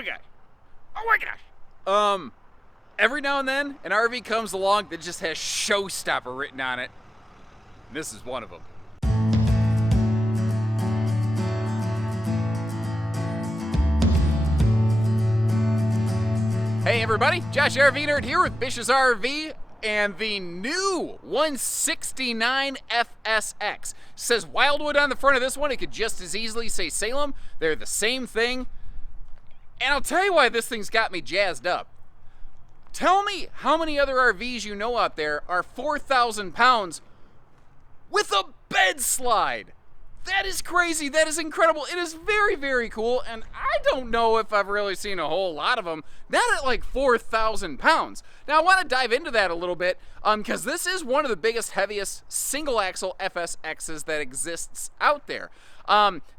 my gosh. Oh my gosh. Every now and then, an RV comes along that just has showstopper written on it. This is one of them. Hey everybody, Josh RV Nerd here with Bish's RV and the new 169 FSX. Says Wildwood on the front of this one. It could just as easily say Salem. They're the same thing. And I'll tell you why this thing's got me jazzed up. Tell me how many other RVs you know out there are 4,000 pounds with a bed slide. That is crazy. That is incredible. It is very, very cool. And I don't know if I've really seen a whole lot of them. Not at like 4,000 pounds. Now I want to dive into that a little bit because this is one of the biggest, heaviest single axle FSXs that exists out there.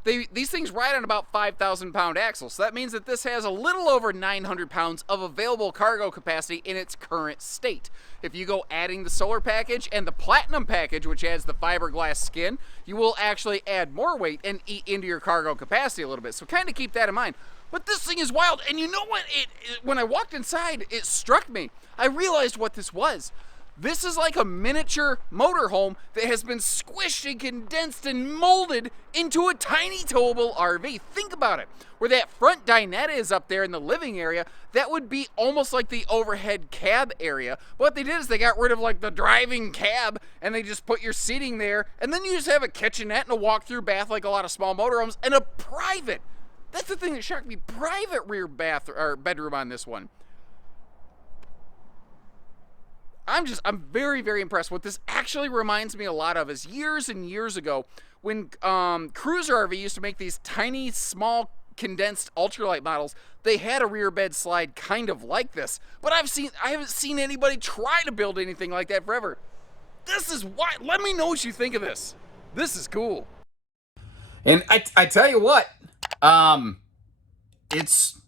These things ride on about 5,000 pound axles. So that means that this has a little over 900 pounds of available cargo capacity in its current state. If you go adding the solar package and the platinum package, which adds the fiberglass skin, you will actually add more weight and eat into your cargo capacity a little bit. So kind of keep that in mind. But this thing is wild. And you know what? When I walked inside, it struck me. I realized what this was. This is like a miniature motorhome that has been squished and condensed and molded into a tiny towable RV. Think about it. Where that front dinette is up there in the living area, that would be almost like the overhead cab area. But what they did is they got rid of like the driving cab and they just put your seating there, and then you just have a kitchenette and a walk-through bath like a lot of small motorhomes and a private. That's the thing that shocked me. Private rear bath or bedroom on this one. I'm very, very impressed. What this actually reminds me a lot of is years and years ago when Cruiser RV used to make these tiny, small, condensed ultralight models. They had a rear bed slide kind of like this, but I haven't seen anybody try to build anything like that forever. This is why. Let me know what you think of this. This is cool. And I tell you what, it's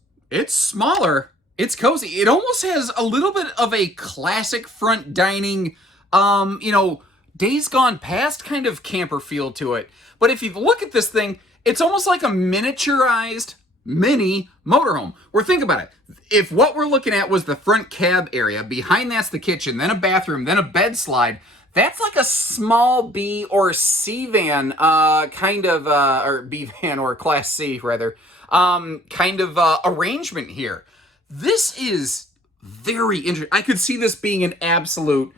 smaller. It's cozy. It almost has a little bit of a classic front dining, Days Gone Past kind of camper feel to it. But if you look at this thing, it's almost like a miniaturized mini motorhome. Or think about it. If what we're looking at was the front cab area, behind that's the kitchen, then a bathroom, then a bed slide, that's like a small B or C van, or B van or Class C rather, arrangement here. This is very interesting. I could see this being an absolute,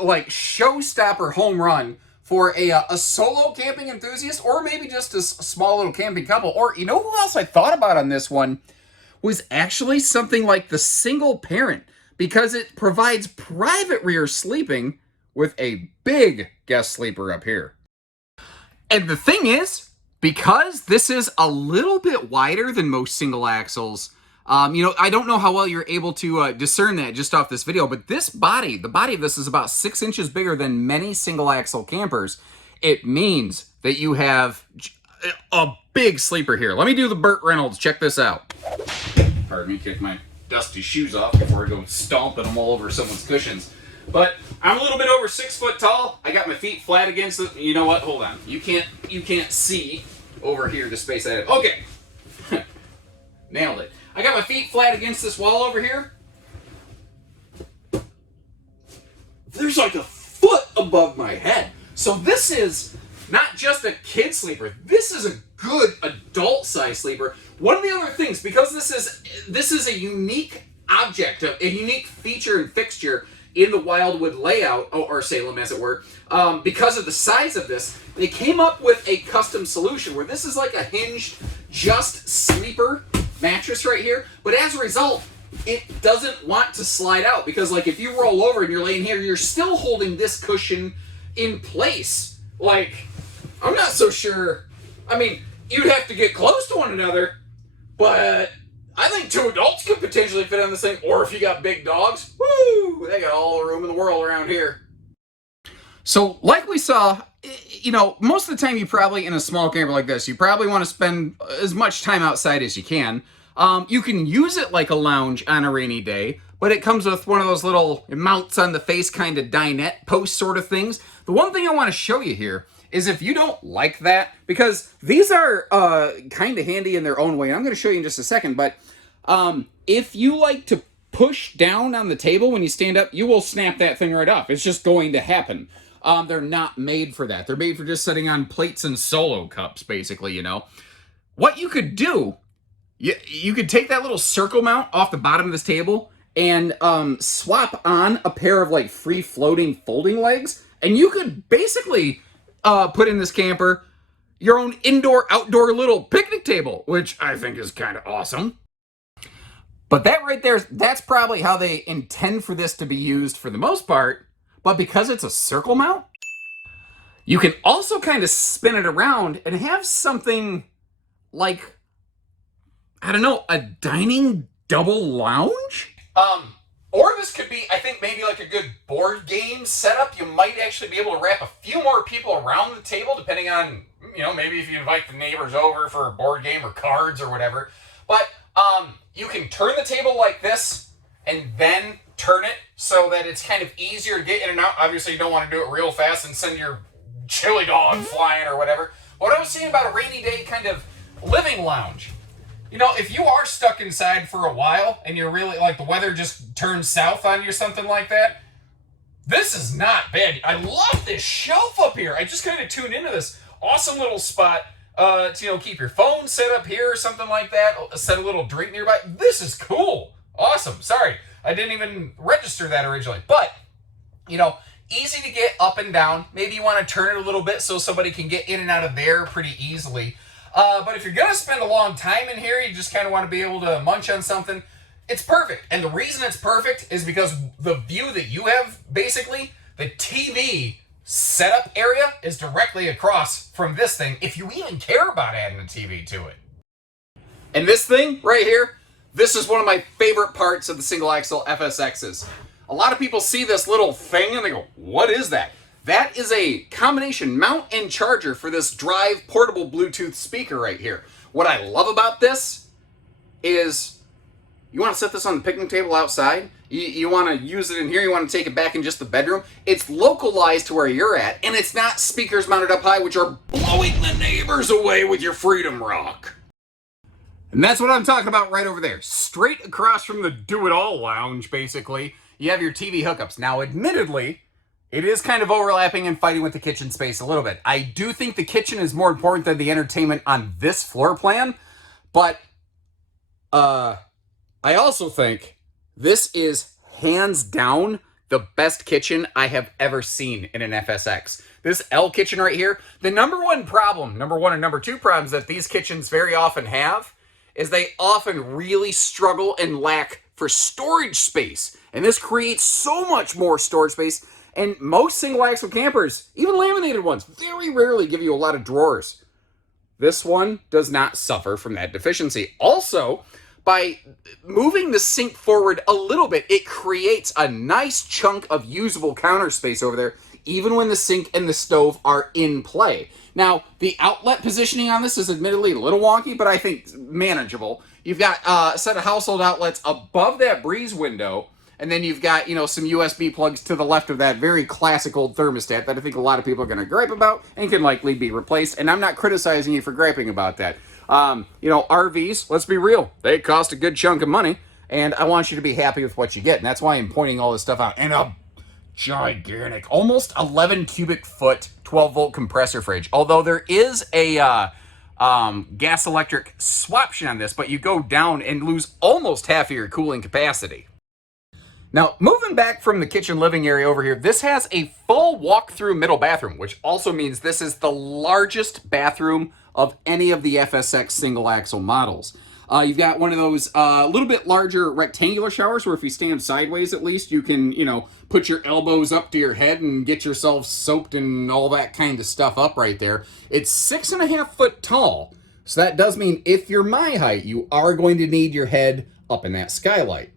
like, showstopper home run for a solo camping enthusiast, or maybe just a small little camping couple. Or, you know who else I thought about on this one? Was actually something like the single parent, because it provides private rear sleeping with a big guest sleeper up here. And the thing is, because this is a little bit wider than most single axles, I don't know how well you're able to discern that just off this video, but this body, the body of this is about 6 inches bigger than many single axle campers. It means that you have a big sleeper here. Let me do the Burt Reynolds. Check this out. Pardon me, kick my dusty shoes off before I go stomping them all over someone's cushions. But I'm a little bit over 6 foot tall. I got my feet flat against it. You know what? Hold on. You can't see over here to space that out. Okay. Nailed it. I got my feet flat against this wall over here. There's like a foot above my head. So this is not just a kid sleeper. This is a good adult size sleeper. One of the other things, because this is a unique object, a unique feature and fixture in the Wildwood layout, or Salem as it were, because of the size of this, they came up with a custom solution where this is like a hinged just sleeper mattress right here, but as a result, it doesn't want to slide out, because like if you roll over and you're laying here, you're still holding this cushion in place. Like, I'm not so sure. I mean, you'd have to get close to one another, but I think 2 adults could potentially fit on this thing, or if you got big dogs, woo, they got all the room in the world around here. So, like we saw, most of the time you probably, in a small camper like this, you probably want to spend as much time outside as you can. You can use it like a lounge on a rainy day, but it comes with one of those little mounts on the face kind of dinette post sort of things. The one thing I want to show you here is if you don't like that, because these are kind of handy in their own way, and I'm going to show you in just a second, but If you like to push down on the table when you stand up, you will snap that thing right off. It's just going to happen. They're not made for that. They're made for just sitting on plates and solo cups, basically, you know. What you could do, you could take that little circle mount off the bottom of this table and swap on a pair of like free floating folding legs, and you could basically put in this camper your own indoor-outdoor little picnic table, which I think is kind of awesome. But that right there, that's probably how they intend for this to be used for the most part. But because it's a circle mount, you can also kind of spin it around and have something like, I don't know, a dining double lounge? Or this could be, I think, maybe like a good board game setup. You might actually be able to wrap a few more people around the table, depending on, you know, maybe if you invite the neighbors over for a board game or cards or whatever. But you can turn the table like this and then turn it so that it's kind of easier to get in and out. Obviously, you don't want to do it real fast and send your chili dog flying or whatever. What I was saying about a rainy day kind of living lounge. You know, if you are stuck inside for a while and you're really, like, the weather just turns south on you or something like that, this is not bad. I love this shelf up here. I just kind of tuned into this awesome little spot to, you know, keep your phone set up here or something like that. Set a little drink nearby. This is cool. Awesome. Sorry, I didn't even register that originally. But, you know, easy to get up and down. Maybe you want to turn it a little bit so somebody can get in and out of there pretty easily. But if you're going to spend a long time in here, you just kind of want to be able to munch on something, it's perfect. And the reason it's perfect is because the view that you have, basically, the TV setup area is directly across from this thing, if you even care about adding a TV to it. And this thing right here, this is one of my favorite parts of the single axle FSXs. A lot of people see this little thing and they go, what is that? That is a combination mount and charger for this Drive portable Bluetooth speaker right here. What I love about this is you want to set this on the picnic table outside, you want to use it in here, you want to take it back in just the bedroom. It's localized to where you're at, and it's not speakers mounted up high, which are blowing the neighbors away with your Freedom Rock. And that's what I'm talking about right over there. Straight across from the do-it-all lounge, basically, you have your TV hookups. Now, admittedly, it is kind of overlapping and fighting with the kitchen space a little bit. I do think the kitchen is more important than the entertainment on this floor plan, but I also think this is hands down the best kitchen I have ever seen in an FSX. This L kitchen right here, the number one and number two problems that these kitchens very often have is they often really struggle and lack for storage space. And this creates so much more storage space. And most single axle campers, even laminated ones, very rarely give you a lot of drawers. This one does not suffer from that deficiency. Also, by moving the sink forward a little bit, it creates a nice chunk of usable counter space over there, even when the sink and the stove are in play. Now, the outlet positioning on this is admittedly a little wonky, but I think manageable. You've got a set of household outlets above that breeze window, and then you've got, you know, some USB plugs to the left of that very classic old thermostat that I think a lot of people are going to gripe about and can likely be replaced. And I'm not criticizing you for griping about that. You know, RVs, let's be real, they cost a good chunk of money, and I want you to be happy with what you get. And that's why I'm pointing all this stuff out. And a gigantic, almost 11 cubic foot, 12 volt compressor fridge. Although there is a gas electric swaption on this, but you go down and lose almost half of your cooling capacity. Now, moving back from the kitchen living area over here, this has a full walk-through middle bathroom, which also means this is the largest bathroom of any of the FSX single axle models. You've got one of those little bit larger rectangular showers where if you stand sideways at least, you can, you know, put your elbows up to your head and get yourself soaked and all that kind of stuff up right there. It's 6.5 foot tall, so that does mean if you're my height, you are going to need your head up in that skylight.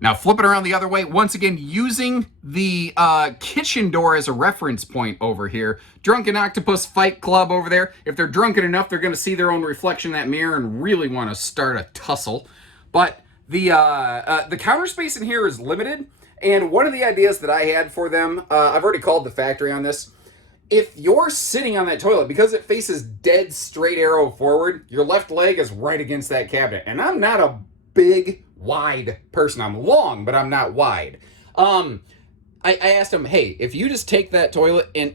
Now, flip it around the other way. Once again, using the kitchen door as a reference point over here. Drunken Octopus Fight Club over there. If they're drunken enough, they're going to see their own reflection in that mirror and really want to start a tussle. But the counter space in here is limited. And one of the ideas that I had for them, I've already called the factory on this, if you're sitting on that toilet, because it faces dead straight arrow forward, your left leg is right against that cabinet. And I'm not a big, wide person. I'm long, but I'm not wide. I asked him, hey, if you just take that toilet and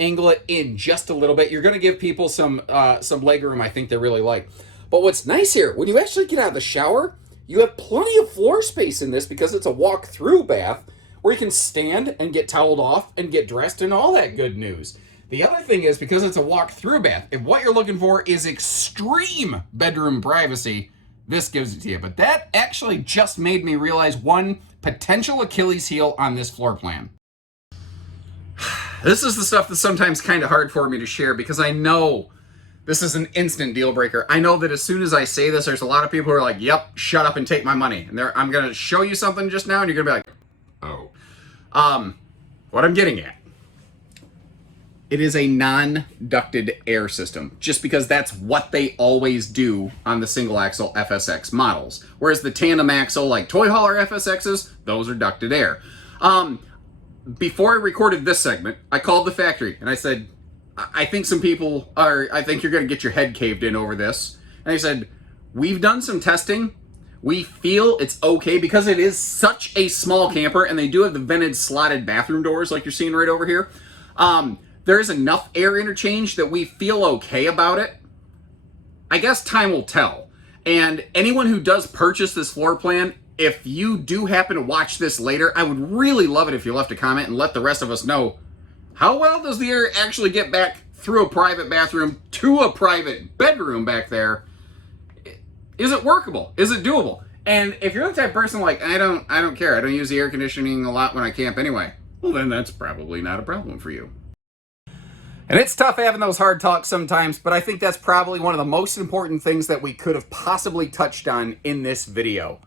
angle it in just a little bit, you're going to give people some leg room I think they really like. But what's nice here, when you actually get out of the shower, you have plenty of floor space in this because it's a walk-through bath where you can stand and get toweled off and get dressed and all that good news. The other thing is, because it's a walk-through bath, if what you're looking for is extreme bedroom privacy, this gives it to you. But that actually just made me realize one potential Achilles heel on this floor plan. This is the stuff that's sometimes kind of hard for me to share because I know this is an instant deal breaker. I know that as soon as I say this, there's a lot of people who are like, yep, shut up and take my money. And I'm going to show you something just now and you're going to be like, oh. What I'm getting at, it is a non-ducted air system, just because that's what they always do on the single axle FSX models. Whereas the tandem axle, like toy hauler FSXs, those are ducted air. Before I recorded this segment, I called the factory and I said, I think some people I think you're going to get your head caved in over this. And they said, we've done some testing. We feel it's okay because it is such a small camper and they do have the vented slotted bathroom doors like you're seeing right over here. There is enough air interchange that we feel okay about it. I guess time will tell. And anyone who does purchase this floor plan, if you do happen to watch this later, I would really love it if you left a comment and let the rest of us know, how well does the air actually get back through a private bathroom to a private bedroom back there? Is it workable? Is it doable? And if you're the type of person like, I don't care, I don't use the air conditioning a lot when I camp anyway, well then that's probably not a problem for you. And it's tough having those hard talks sometimes, but I think that's probably one of the most important things that we could have possibly touched on in this video.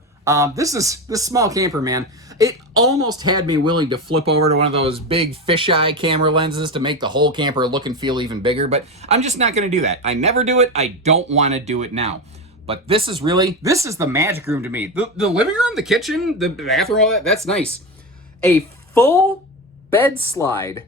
This small camper, man, it almost had me willing to flip over to one of those big fisheye camera lenses to make the whole camper look and feel even bigger, but I'm just not going to do that. I never do it. I don't want to do it now. But this is the magic room to me. The living room, the kitchen, the bathroom, all that, that's nice. A full bed slide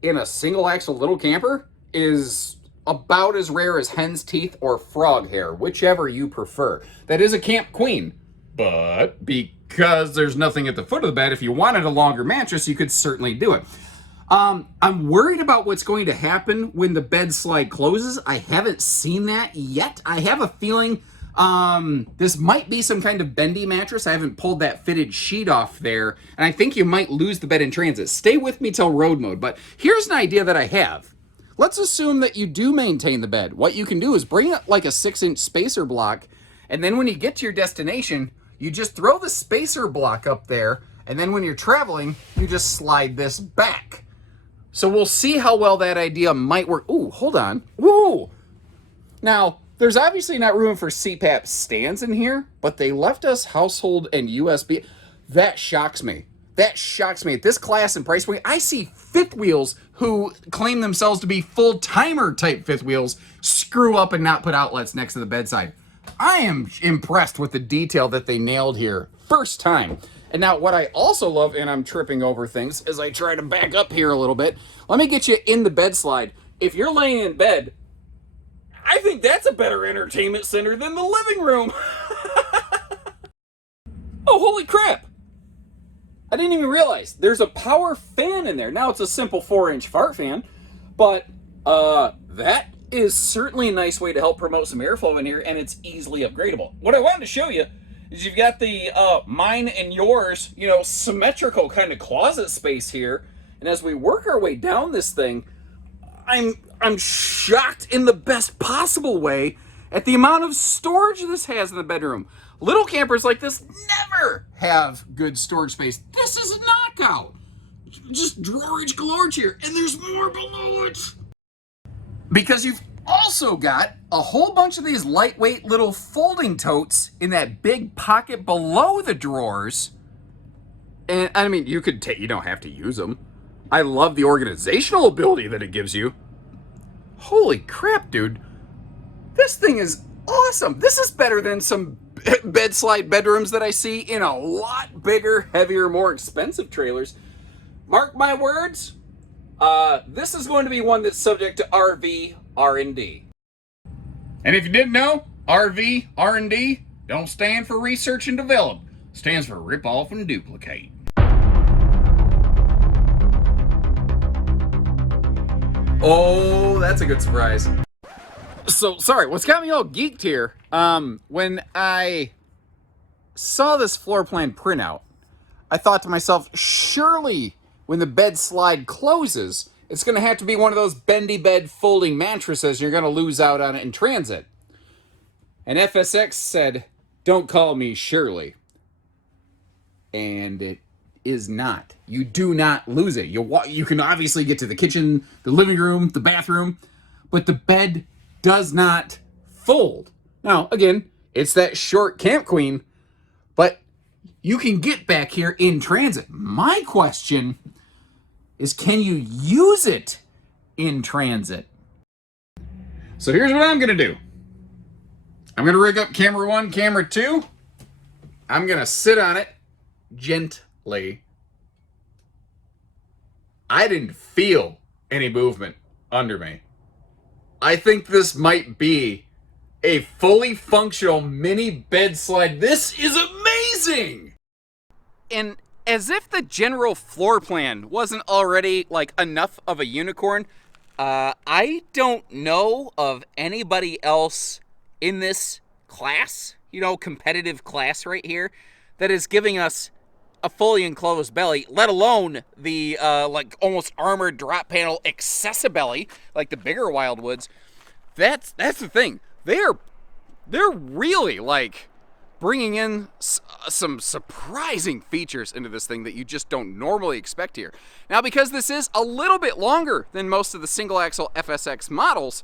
in a single axle little camper is about as rare as hen's teeth or frog hair, whichever you prefer. That is a camp queen. But because there's nothing at the foot of the bed, if you wanted a longer mattress, you could certainly do it. I'm worried about what's going to happen when the bed slide closes. I haven't seen that yet. I have a feeling this might be some kind of bendy mattress. I haven't pulled that fitted sheet off there, and I think you might lose the bed in transit. Stay with me till road mode, but here's an idea that I have. Let's assume that you do maintain the bed. What you can do is bring it like a 6-inch spacer block, and then when you get to your destination, you just throw the spacer block up there, and then when you're traveling, you just slide this back. So we'll see how well that idea might work. Ooh, hold on. Ooh! Now, there's obviously not room for CPAP stands in here, but they left us household and USB. That shocks me. That shocks me. At this class and price point, I see fifth wheels who claim themselves to be full-timer type fifth wheels screw up and not put outlets next to the bedside. I am impressed with the detail that they nailed here. First time. And now what I also love, and I'm tripping over things as I try to back up here a little bit, let me get you in the bed slide. If you're laying in bed, I think that's a better entertainment center than the living room. Oh, holy crap. I didn't even realize there's a power fan in there. Now it's a simple 4-inch fart fan, but that is certainly a nice way to help promote some airflow in here, and it's easily upgradable. What I wanted to show you is you've got the mine and yours, symmetrical kind of closet space here. And as we work our way down this thing, I'm shocked in the best possible way at the amount of storage this has in the bedroom. Little campers like this never have good storage space. This is a knockout. Just drawerage galore here, and there's more below it. Because you've also got a whole bunch of these lightweight little folding totes in that big pocket below the drawers. And I mean, you don't have to use them. I love the organizational ability that it gives you. Holy crap, dude. This thing is awesome. This is better than some bed slide bedrooms that I see in a lot bigger, heavier, more expensive trailers. Mark my words, This is going to be one that's subject to RV R&D. And if you didn't know, RV R&D don't stand for research and develop. It stands for rip off and duplicate. Oh, that's a good surprise. So, sorry, what's got me all geeked here, when I saw this floor plan printout, I thought to myself, surely when the bed slide closes, it's going to have to be one of those bendy bed folding mattresses, and you're going to lose out on it in transit. And FSX said, don't call me Shirley. And it is not. You do not lose it. You can obviously get to the kitchen, the living room, the bathroom, but the bed does not fold. Now, again, it's that short camp queen, but you can get back here in transit. My question is, can you use it in transit? So here's what I'm gonna do. I'm gonna rig up camera 1, camera 2. I'm gonna sit on it gently. I didn't feel any movement under me. I think this might be a fully functional mini bed slide. This is amazing! And as if the general floor plan wasn't already like enough of a unicorn, I don't know of anybody else in this class, competitive class right here, that is giving us a fully enclosed belly, let alone the like almost armored drop panel accessibelly, like the bigger Wildwoods. That's the thing. They're really like bringing in some surprising features into this thing that you just don't normally expect here. Now, because this is a little bit longer than most of the single axle FSX models,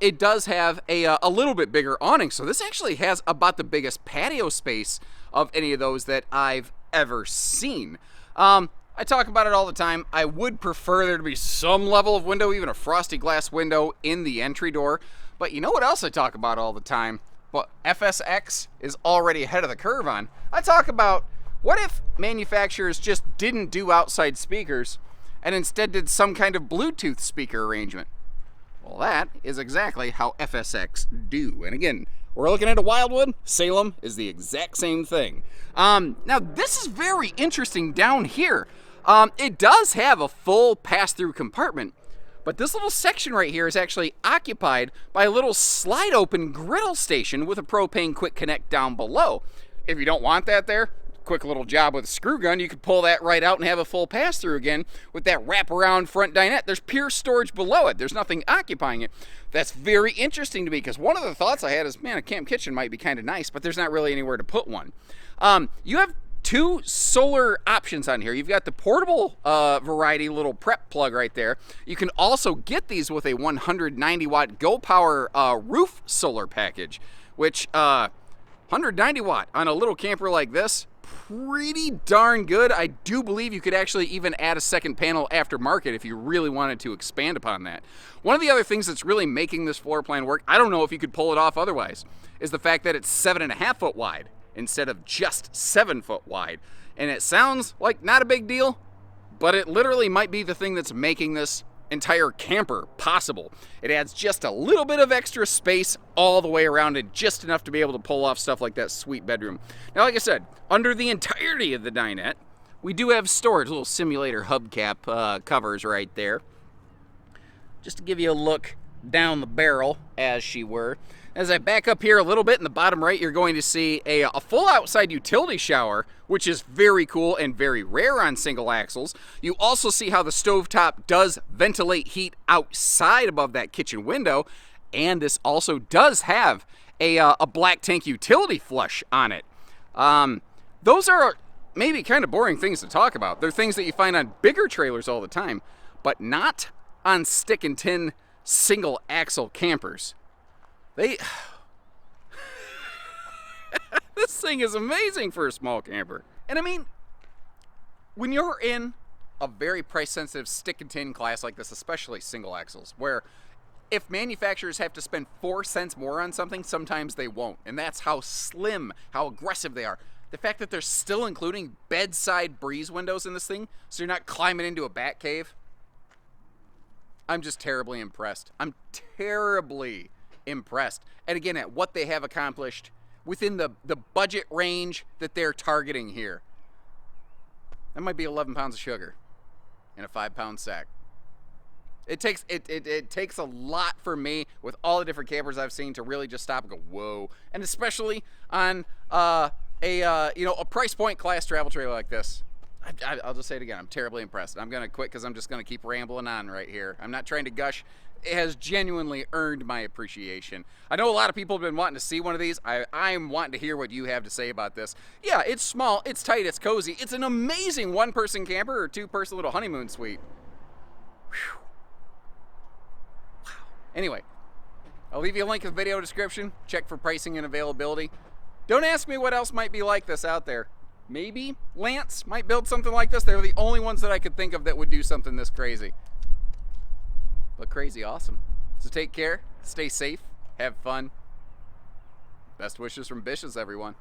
it does have a little bit bigger awning. So this actually has about the biggest patio space of any of those that I've ever seen. I talk about it all the time. I would prefer there to be some level of window, even a frosty glass window in the entry door. But you know what else I talk about all the time? But FSX is already ahead of the curve on. I talk about, what if manufacturers just didn't do outside speakers and instead did some kind of Bluetooth speaker arrangement? Well, that is exactly how FSX do. And again, we're looking at a Wildwood. Salem is the exact same thing. Now, this is very interesting down here. It does have a full pass-through compartment, but this little section right here is actually occupied by a little slide-open griddle station with a propane quick connect down below. If you don't want that there, quick little job with a screw gun, you could pull that right out and have a full pass-through again with that wraparound front dinette. There's pure storage below it. There's nothing occupying it. That's very interesting to me, because one of the thoughts I had is, man, a camp kitchen might be kind of nice, but there's not really anywhere to put one. You have two solar options on here. You've got the portable variety little prep plug right there. You can also get these with a 190 watt Go Power roof solar package, which 190 watt on a little camper like this, pretty darn good. I do believe you could actually even add a second panel aftermarket if you really wanted to expand upon that. One of the other things that's really making this floor plan work, I don't know if you could pull it off otherwise, is the fact that it's 7.5 foot wide instead of just 7 foot wide. And it sounds like not a big deal, but it literally might be the thing that's making this entire camper possible. It adds just a little bit of extra space all the way around it, just enough to be able to pull off stuff like that sweet bedroom. Now, like I said, under the entirety of the dinette, we do have storage, little simulator hubcap covers right there. Just to give you a look down the barrel, as she were. As I back up here a little bit in the bottom right, you're going to see a full outside utility shower, which is very cool and very rare on single axles. You also see how the stovetop does ventilate heat outside above that kitchen window, and this also does have a black tank utility flush on it. Those are maybe kind of boring things to talk about. They're things that you find on bigger trailers all the time, but not on stick and tin single axle campers. This thing is amazing for a small camper. And I mean, when you're in a very price sensitive stick and tin class like this, especially single axles, where if manufacturers have to spend 4 cents more on something, sometimes they won't. And that's how slim, how aggressive they are. The fact that they're still including bedside breeze windows in this thing, so you're not climbing into a bat cave, I'm just terribly impressed. I'm terribly impressed. And again, at what they have accomplished within the budget range that they're targeting here. That might be 11 pounds of sugar in a 5-pound sack. It takes a lot for me with all the different campers I've seen to really just stop and go, whoa. And especially on a price point class travel trailer like this. I'll just say it again. I'm terribly impressed. I'm going to quit because I'm just going to keep rambling on right here. I'm not trying to gush. It has genuinely earned my appreciation. I know a lot of people have been wanting to see one of these. I'm wanting to hear what you have to say about this. Yeah, it's small, it's tight, it's cozy. It's an amazing one-person camper or two-person little honeymoon suite. Whew. Wow. Anyway, I'll leave you a link in the video description. Check for pricing and availability. Don't ask me what else might be like this out there. Maybe Lance might build something like this. They're the only ones that I could think of that would do something this crazy. But crazy awesome. So take care, stay safe, have fun. Best wishes from Bishes, everyone.